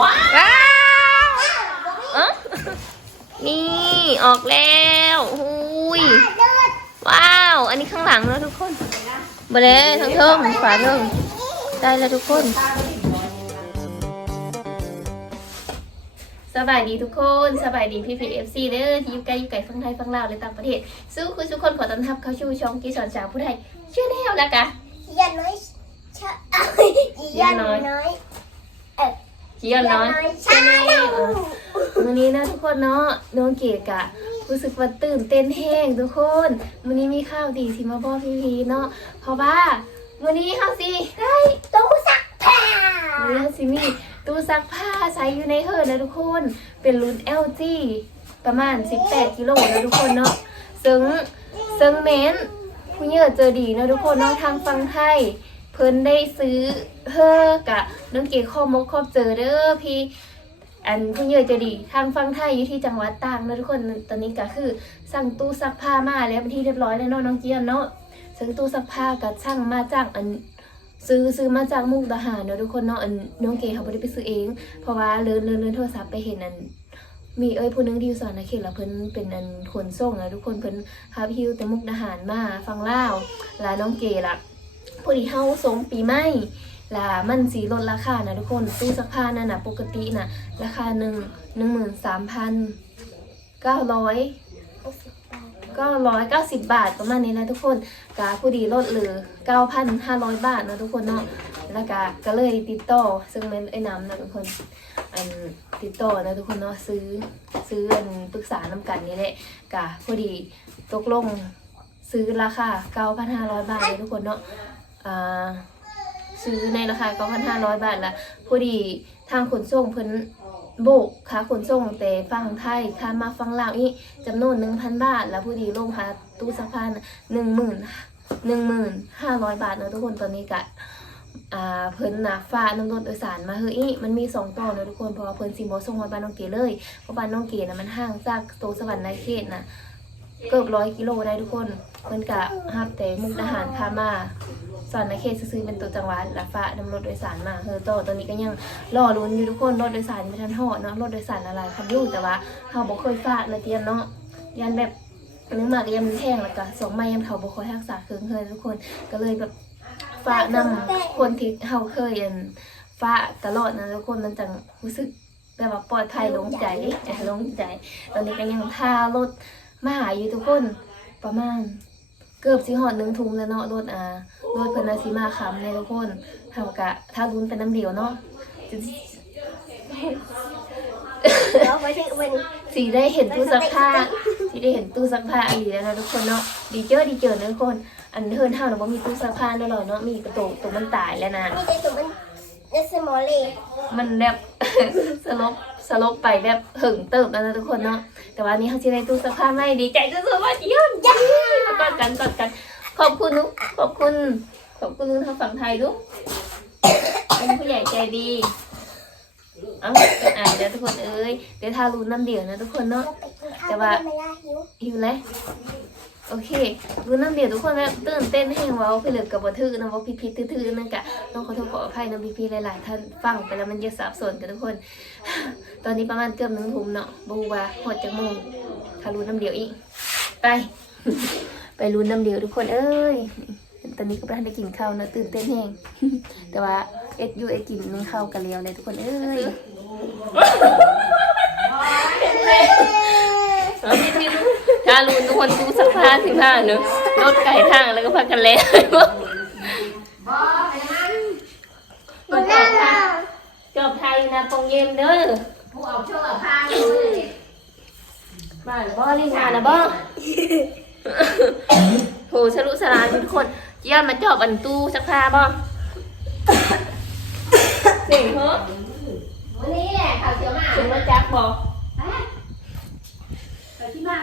ว้าวว้าวเอ้านี่ออกแล้วหุยว้าว อันนี้ข้างหลังแล้วทุกคนบเล่ทั้งเทิงฝาเทิงได้แล้วทุกคน สบายดีทุกคนสบายดีพี่พีเอฟซีเด้อที่อยู่ไกลอยู่ไกลฝั่งไทยฝั่งลาวและต่างประเทศ สู้คุณทุกคนขอต้อนรับเข้าสู่ช่องกีสอนสาวผู้ไทยชื่อแนวแล้วกะยันน้อยชะยันน้อย เจียนน้อยชาแนลวันนี้นะทุกคนเนาะน้องเกดกะรู้สึกว่าตื่นเต้นแห้งทุกคนวันนี้มีข้าวดีที่มาบอกพี่พีเนาะเพราะว่าวันนี้เขาสิได้ตู้ซักผ้าวันนี้เขาสิมีตู้ซักผ้าใช้อยู่ในเฮิร์นะทุกคนเป็นรุ่น LG ประมาณ 18 กิโลนะทุกคนเนาะซึ่งซึ่งเมนผู้เยอะเจอดีเนาะทุกคนเนาะทางฟังไทย เพิ่นได้ซื้อเฮอกะน้องเก๋ข้อมกข้อเจอเด้อพี่ อันผู้เยอะจะดีทางฟังไทยอยู่ที่จังหวัดตากนะทุกคนตอนนี้ก็คือสั่งตู้ซักผ้ามาแล้วเป็นที่เรียบร้อยแล้วเนาะน้องเกียนเนาะซึ่งตู้ซักผ้าก็สั่งมาจ้ากอันซื้อซื้อมาจากมุกดาหารเนาะทุกคนเนาะอันน้องเก๋เขาไม่ได้ไปซื้อเอง เพราะว่าเลื่อนเลื่อนเลื่อนโทรศัพท์ไปเห็นอันมีเอ้ยผู้นึงที่อยู่สอนนะเขตแล้วเพิ่นเป็นอันขนส่งนะทุกคนเพิ่นพาพิวแต่มุกดาหารมาฟังเล่าแล้วน้องเก๋ล่ะ พอดีเฮาสงปีใหม่ล่ะมันสีลดราคานะทุกคนตู้ซักผ้านั่นนะปกติน่ะราคาหนึ่งหนึ่งหมื่นสามพันเก้าร้อยก้าร้อยเก้าสิบบาทประมาณนี้นะทุกคนกาผู้ดีลดเหลือเก้าพันห้าร้อยบาทนะทุกคนเนาะแล้วก็ก็เลยติดต่อซึ่งเป็นไอ้น้ำนะทุกคนอันติดต่อนะทุกคนเนาะซื้อซื้ออันปรึกษาน้ำกันนี่แหละกะพอดีตกลงซื้อราคา9,500บาทเลยทุกคนเนาะ ซื้อในราคา9,500 บาทละพอดีทางขนส่งเพิ่นโบกค่าขนส่งแต่ฝั่งไทยค่ามาฝั่งลาวอีกจำนวน1,000 บาท แล้วพอดีลงค่าตู้ซักผ้าหนึ่งหมื่นหนึ่งหมื่นห้าร้อยบาทเนาะทุกคนตอนนี้กะอ่าเพิ่นนะฟ้าน้ำรถโดยสารมาเฮ้ยมันมีสองต่อนะทุกคนเพราะว่าเพิ่นสิบ่ส่งมาบ้านน้องเก๋เลยเพราะบ้านน้องเก๋นะมันห่างจากโตสวรรค์ในเขตนะ เกือบร้อยกิโลได้ทุกคนเพิ่นกะฮับแต่มุกดาหารพามาสอนในเขตซื้อเป็นตัวจังหวัดละฟ้านำรถโดยสารมาเฮอต่อตอนนี้ก็ยังรอลุ้นอยู่ทุกคนรถโดยสารไม่ทันหอดเนาะรถโดยสารอะไรคันอยู่แต่ว่าเฮาบ่เคยฟ้าเลยเตียนเนาะยันแบบนึกมากยันมันแท่งแล้วก็สองไม้ยันเขาบ่ค่อยรักษาเคืองเคยทุกคนก็เลยแบบฝากนำคนที่เฮาเคยอันฝาตลอดนะทุกคนมันจังรู้สึกแบบว่าปลอดภัยลงใจลงใจ ตอนนี้ก็ยังท่ารถ มาหาอยู่ทุกคนประมาณ เกือบสิหอดหนึ่งทุ่มแล้วเนาะรถอ่ารถเพิ่นอาสิมาค้ำในทุกคนเฮากะถ้ารุนเป็นน้ำเดียวเนาะสีได้เห็นตู้ซักผ้าสีได้เห็นตู้ซักผ้าอีกแล้วนะทุกคนเนาะดีเจอดีเจอนะทุกคน อันเฮิร์นเท่านะว่ามีตู้ซักผ้าแล้วหรอเนาะมีกระโตกตัวมันตายแล้วนะมีใจตัวมัน เนสมอลเลยมันแบบสลบสลบไปแบบหึงเติบแล้วนะทุกคนเนาะแต่ว่านี้เขาจะได้ตู้เสื้อผ้าไม่ดีใจสุดๆว่าเยี่ยมจ้ากอดกันกอดกัน ขอบคุณนุกขอบคุณ ขอบคุณทางฝั่งไทยลูกเป็นผู้ใหญ่ใจดีเอาเป็นอ่านแล้วทุกคนเอ้ยเดี๋ยวทารุนน้ำเดียวนะทุกคนเนาะไปกินข้าวไม่ได้หิวอยู่เลย โอเครู้น้ำเดียวทุกคนแบบตื่นเต้นแห้งเว้าไปเหลือกับบทื่อนะเว่าพิพิทื่อๆนั่นกะต้องขอโทษขออภัยนะพี่ๆหลายๆท่านฟังไปแล้วมันเยอะสับสนกันทุกคน ตอนนี้ประมาณเกือบหนึ่งทุ่มเนาะบรูว่าหดจากโมงถ้ารู้น้ำเดียวอีกไป ไปรู้น้ำเดียวทุกคนเอ้ยตอนนี้ก็ไปทันได้กินข้าวนะตื่นเต้นแห้งแต่ว่าเอ็ดยูเอ็ดกินนึ่งข้าวกันแล้วเลยทุกคนเอ้ย เอาพี่พี่ชาลูนทุกคนดูสักผ้าสิผ้าเนอะรถไก่ทางแล้วก็พากันเล่นรถไก่ทางจอบไทยนะปงเย็มเด้อผู้เอาเชือกเอาผ้าเลยบ้านบ่รีบมานะบ่โหสรุสลานทุกคนเยี่ยมมาจอบอันตู้สักผ้าบ่เสียงเหรอวันนี้แหละเขาเชียวมาเสียงมาจักบ่เขา ที่บ้าน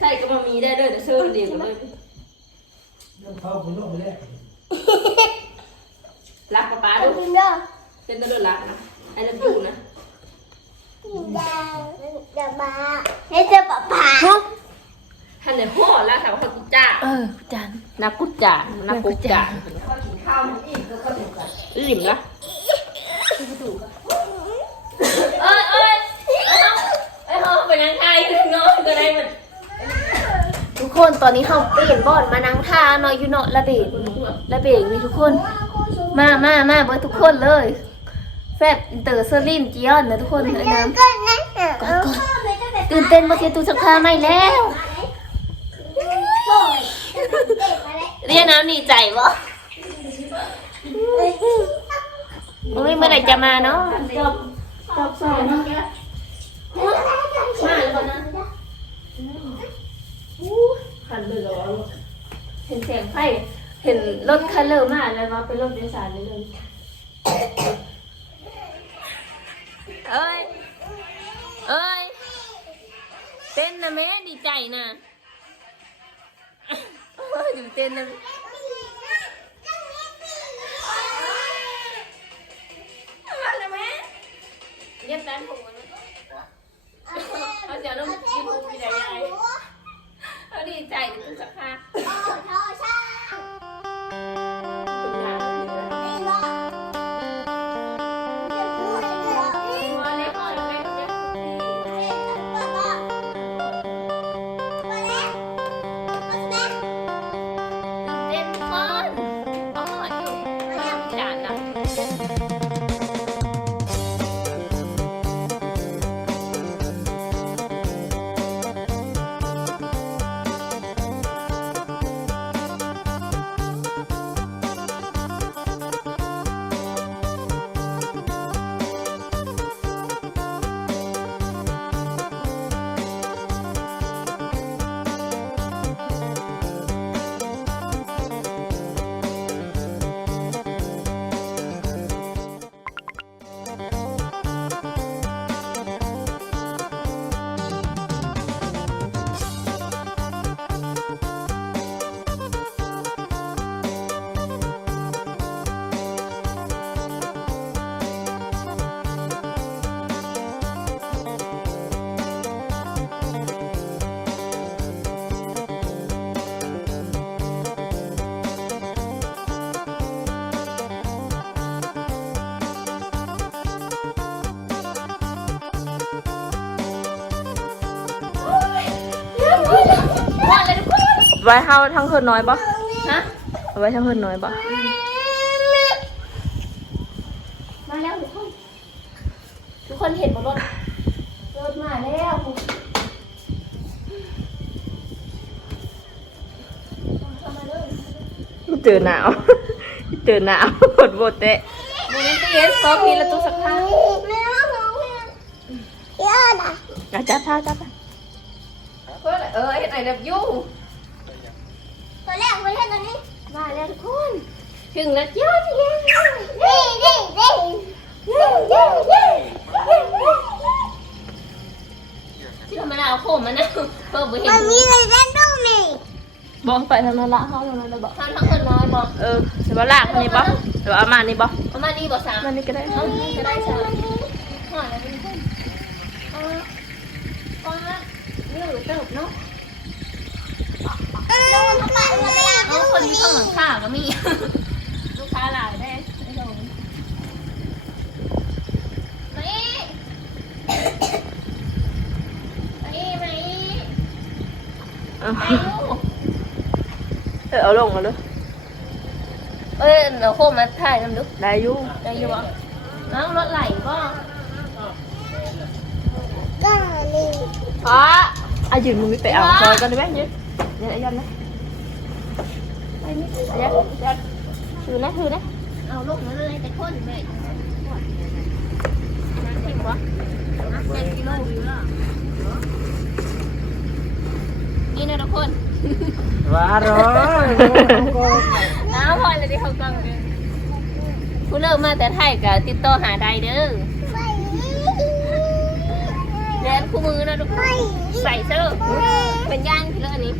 ใช่ก็มามีได้ด้วยแต่เสื้อเดียวกันเลยน้งเขาคุณลงไปแล้วรักป๊าป๊าด้วยเด้อป็นตัวรักนะไอ้เลิฟยูนะเดี๋ยวมาให้เจอป๊าป๊าท่านเลยพ่อแล้วถามว่าเขากุจ่าเออจานนักกุจ่านักกุจ่าเขากินข้าวมันอิ่มแล้วก็ถูกกันอิ่มละเอ้ยเอ้ยเอ้ยเขาเป็นยังไง คนตอนนี้เขาเปลี่ยนบอนมานั่งท่าเนาะอยู่เนาะระเบงระเบงนี่ทุกคน มามามาเบิดทุกคนเลย แฟบอินเตอร์เซอร์ลินจีออนนะทุกคนเอ้ยน้ำก็นั่นเออตื่นเต้นมาเทียตูสักผ้าไม่แล้วเรียนน้ำดีใจบ่โอ้ยเมื่อไหร่จะมาเนาะจบจบสอนเนาะมาแล้วก่อนนะ ขันเลยเหรอเห็นเสียงไฟ เห็นรถคันเลอร์มาแล้วมาเป็นรถโดยสารเลยเลยเอ้ย เอ้ย เต้นนะแม่ดีใจนะโอ้ยดูเต้นนะมาเลยแม่เย็บแฟนผมมันเอาเสียน้ำกินหูพี่ใหญ่ใหญ่เข ไว้เฮาทั้งคนน้อยบ่ฮะเอาไว้ทั้งคนน้อยบ่มาแล้วทุกคน ทุกคนเห็นบนรถ รถมาแล้วเจอหนาว เจอหนาวกดโบเตะโมเมนต์เย็นซอพีละตู้สักผ้าอาจับผ้าจับผ้าเพื่อเออเห็นไอ้แบบยู่ตัวแรกตัวแรกตัวนี้มาแล้วทุกคน ถึงแล้วจ้าพี่เลี้ยงนี่นี่นี่นี่นี่นี่ที่ธรรมดาเอาโคมมานะเพิ่มไปเห็นมันมีอะไรได้ดูนี่บอกไปทางนั้นละเฮาทางนั้นละบ่ทางทั้งคนน้อยบอกเออเดี๋ยวว่าลากอันนี้บ่เดี๋ยวเอามานี่บ่เอามานี่บอกสามมานี่ก็ได้เอานี่ก็ได้ใช่ไหมหอยแล้วทุกคนเอาเอานี่หรื อเติบเนาะโดนทำไมมันไม่เอาคนที่ข้างหลังข้าก็มี ลูกค้าหลายได้ไม่ลงมาอีมาอีมาอีเอามาลูกเออเอาลงมาเลยเอ้ยเดี๋ยวโคมมาถ่ายน้ำดูได้อยู่ได้อยู่บ่น้องรถไหลบ่ก็นี่ฟ้า อายืนมึงไปเอาซอยกันได้ไหมยืนยืนอายันนะอายันอายันถือนะถือนะเอาลูกมาเลยแต่คนแม่นั่งเห็นบ่นั่งเจ็ดกิโลอยู่แล้วนี่นะทุกคนว้าร้อยน้ำพอเลยที่เขากำลังเลยผู้เลิกมาแต่ไทยก็ติดต่อหาได้เด้อไม่ เรียนคู่มือนะทุกคนใส่เสื้อเป็นย่างทีละอันนี้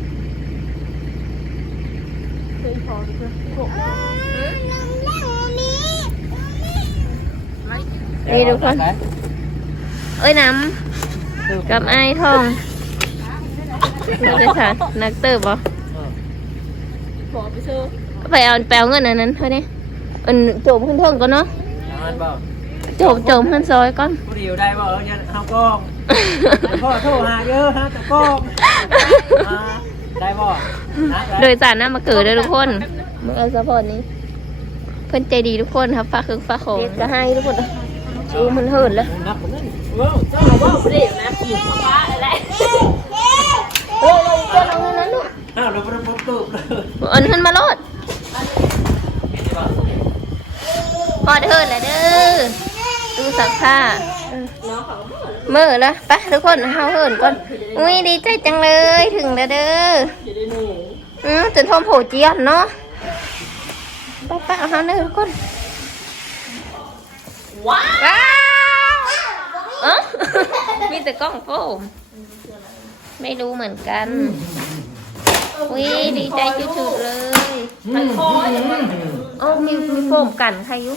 เคยพอดูเพื่อนหือน้ำแดงนี้นี่ทุกคนเอ้ยน้ำกับไอ้ทองนี่เลยค่ะนักเติบบ่ขอไปเชื่อไปเอาแปลเงินอันนั้นเท่านี้อันโจมขึ้นเทิงก่อนเนาะมันบ่โจมโจมขึ้นซอยก่อนผู้เดียวได้บ่เออเนี่ยเฮากล้อง พ่อโทรหาเยอะฮะแต่กล้องมาได้บ่นะโดยสารน้ำมาเกิดเลยทุกคนเมื่อสปอร์ตนี้ เพื่อนใจดีทุกคนครับฝากเครื่องฝากของก็ให้ทุกคนชูมันเหินแล้วนักคนนั้นว้าวเจ้าว้าวเรียกนะฟ้าอะไรเฮ้ยเราเพื่อนเอาเงินนั้นลูกอ้าวเราไม่ได้ปุ๊บปุ๊บเลยเอาเงินมาโลดพอดเหินแล้วเด้อดูสักผ้าเมื่อแล้วไปทุกคนเฮาเหินก่อน อุ้ยดีใจจังเลยถึงแล้วเด้ออือจนทอมโผเจียนเนาะไปไปเอาเฮาเด้อทุกคน ว้าว้าวเอ้ามีแต่กล้องโฟมไม่รู้เหมือนกันวิดีใจจุดๆเลยมันคออย่างนี้โอ้มีมีโฟมกันใครอยุ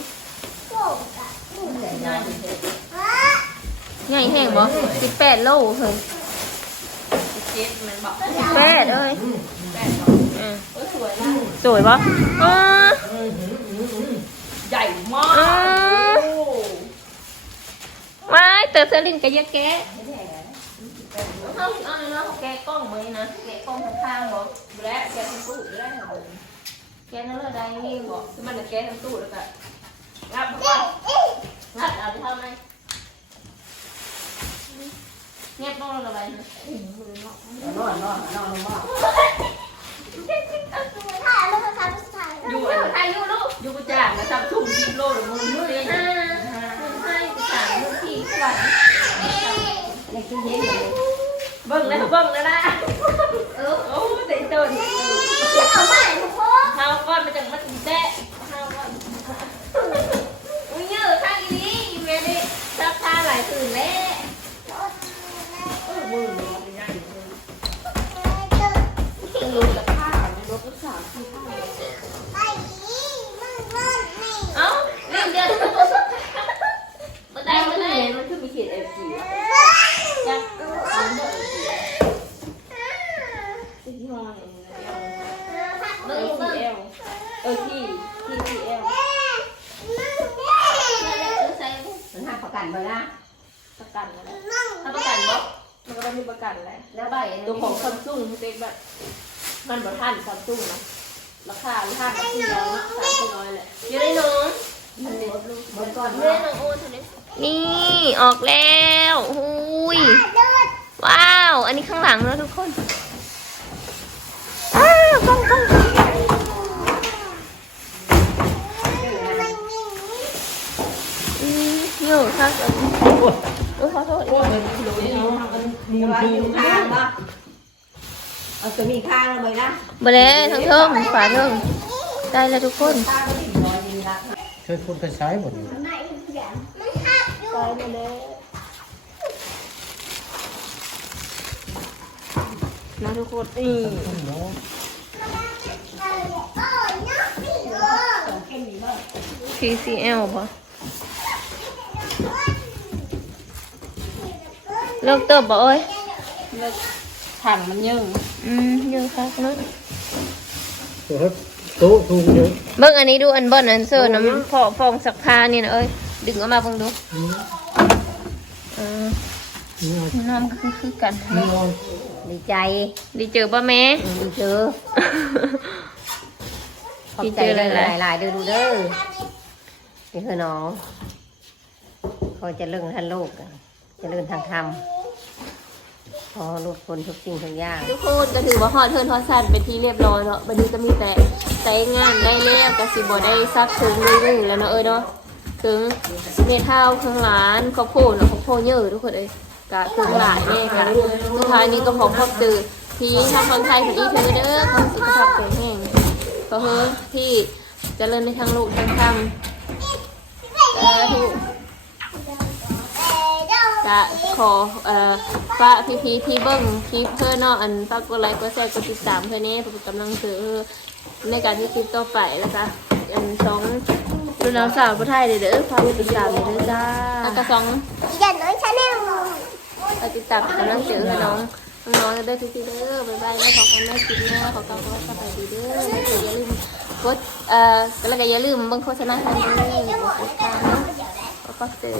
ใหญ่แห้งบ่สิบแปดโลเฮ้ยเจ็ดมันบอกสิบแปดเอ้ยอืมสวยบ่อ่าใหญ่มาอ่ากว้ายเตอร์เซลินกะเยอะแกะเอาเอาเลยนะแกะกล้องไว้นะแกะกล้องข้างๆบ่และแกทำตู้ได้เหรอแกะนั่นเลยได้นี่บ่คือมันจะแกะทำตู้แล้วก็งับเข้าไปงัดเอาที่เท่าไหร่ เงียบต้องระบายนะนอนนอนนอนลงมาถ่ายรูปค่ะผู้ายอยู่อันใครอยู่ลูกอยู่กุจามาทำทุ่งสิบโลหรือมึงมือยังอ่าคุณให้สามมือที่สวัสดีในตู้เย็นเลยเบิ่งแล้วเบิ่งแล้วนะเออโอ้เต็มต้นเอาใหม่ทุกคนเท้าก้อนมาจากมันแตะเท้าก้อนอุ้ยเยอะข้างนี้อยู่เวนี่ซับท่าหลายตื่นแล้ว เอ้าเรื่องเดียวมาได้มาได้ มันคือมีเขตเอฟจี จับ ที่ห้อง เบิ้งเบิ้ง เอลเออที่ที่ที่เอล ใส่ มันหักประกันไปนะ ประกันอะไร ถ้าประกันบ่ มันก็ต้องมีประกันแหละ แล้วใบ ตัวของซัมซุงเซ็กแบบมันบร ทันซัมซุงนะราคาห้าพันสี่ร้อยนะสามสี่ร้อยแหละอยู่ในน้องบนก้อนอยู่ในน้องโอ้เท่านี้นี่ออกแล้วหุยว้าว อันนี้ข้างหลังแล้วทุกคนอ้าวกล้องกล้องอืมเยอะครับโอ้ยขอโทษมูคือข้างปะ เอาตัวมีข้างแล้วไหมนะบเด้ทั้งเทิงฝาเทิงได้แล้วทุกคนข้างก็ถึงร้อยดีละช่วยพูดไปใช้หมดเลยนะทุกคนนี่ TCL ป่ะเลิกเติบบ่เอ้ย ถังมันเยิ่งอืมเยอะครับเนาะตัวโต๊ะทุงเยอะเบิ่งอันนี้ดูอันเบิ้ลอันเซอร์น้ำพอฟองสักผ้านี่นะเอ้ยดึงออกมาเบิ่งดูเออน้ำก็คือคือกันนี่นอนดีใจดีเจอป่ะแม่ดีเจอขอบใจหลายหลายๆเด้อดูเด้อนี่คือน้องเขาจะเรื่องท่านโลกจะเรื่องทางธรรม พอลูกคนทุกสิ่งทุกอย่างทุกคนก็ถือว่าฮอดเทิร์นฮอดซันเป็นที่เรียบร้อยแล้วบัดนี้ก็มีแต่ใช้งานได้แล้วก็สิบ่ได้ซักถึงเลยนึงแล้วเนาะเอ้ยเนาะถึงเมทัลเครื่องร้านข้าวโพดเนาะข้าวโพดเยอะทุกคนเอ้ยกะเครื่องหลายแน่ค่ะสุดท้ายนี้ก็ขอขอบคุณที่ทางคนไทยของอีเธอเด้อความสุขภาพแข็งแรงขอเฮ้อที่เจริญในทางโลกทางธรรมสาธุะขอเอ่อฝากพี่พีที่เบิ้งคลิปเพื่อนเนาะอันฝากกดไลค์กดแชร์กดติดตามเพื่อนนี่เพื่อกำลังเสือในการที่คลิปต่อไปนะคะอันสองดูน้องสาวผู้ไทยเด้อเด้อฝากกดติดตามเด้อจ้าแล้วก็สองอย่าน้อยชาแนลติดตามกำลังเสือน้องน้องๆเด้อทุกทีเด้อบ๊ายบายแล้วขอกันแม่คลิปหน้าขอกำลังสบายดีเด้ออย่าลืมกดเอ่อแล้วก็อย่าลืมเบิ่งโฆษณาทางนี้กดติดตามเนาะแล้วก็เจอ